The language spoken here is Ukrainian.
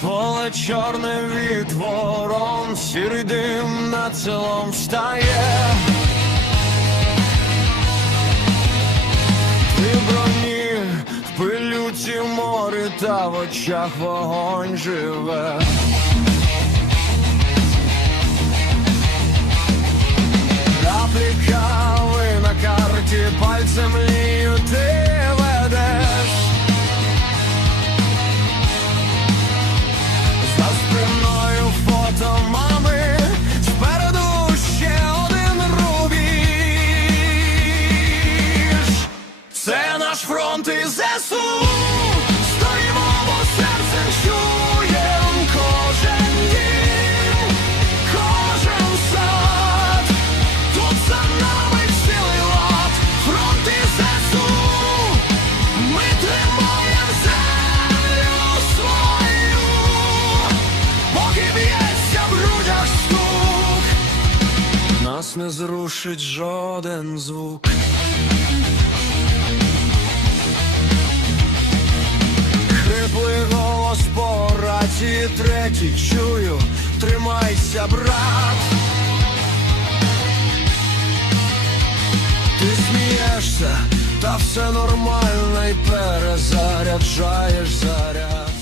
Поле чорне від ворон, сірий дим над селом встає. Ти броні, в пилюці море, та в очах вогонь живе. Фронт ЗСУ. Стоїмо, бо серцем чуєм кожен кожен сад. Тут за нами цілий лад, фронт і ЗСУ. Ми тримаєм землю свою, поки б'ється в грудях. Нас не зрушить жоден звук. Рації третій чую, тримайся, брат. Ти смієшся, та все нормально і перезаряджаєш заряд.